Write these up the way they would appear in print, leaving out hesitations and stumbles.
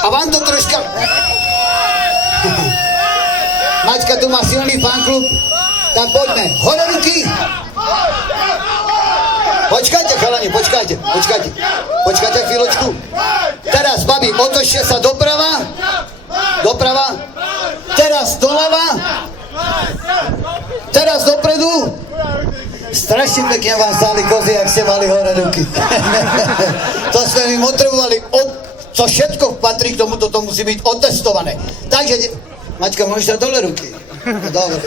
A vám to troška... Maťka tu má silný fanklub, tak poďme. Hore ruky! Počkajte, chalani, počkajte chvíľočku. Teraz, babi, otočte sa doprava, teraz doľava, teraz dopredu. Strašne pekne vám stáli kozy, ak ste mali hore ruky. To sme my potrebovali, co všetko patrí k tomuto, to musí byť otestované. Takže, Maťka, môžeš dať dole ruky? Dobre.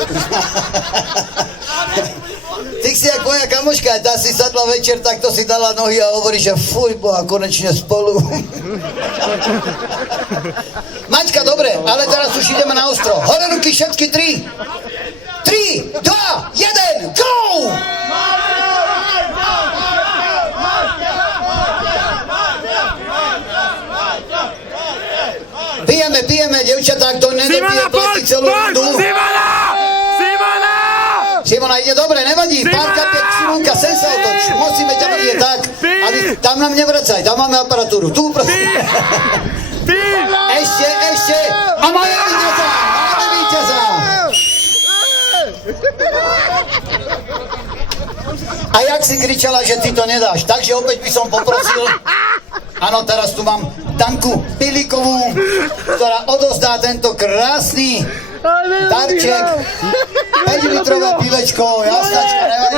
Ty si jak moja kamoška, tá si sadla večer, takto si dala nohy a hovorí, že fuj boha, konečne spolu. Maťka, dobre, ale teraz už ideme na ostro. Hore ruky všetky 3, 2, 1, go! Pijeme, devčatá, kto nedopije, platí celú rundu. Simona ide dobre, nevadí, párka pek, Simonka, sem sa otoč, musíme ťa vrieť tak, aby tam nám nevracaj, tam máme aparatúru, tu prosím. Ešte, a máme víťaza. A jak si kričala, že ty to nedáš, takže opäť by som poprosil, áno, teraz tu mám Danku Pilikovú, ktorá odozdá tento krásny darček, 5-litrové pivečko, jasnačka, nevadí.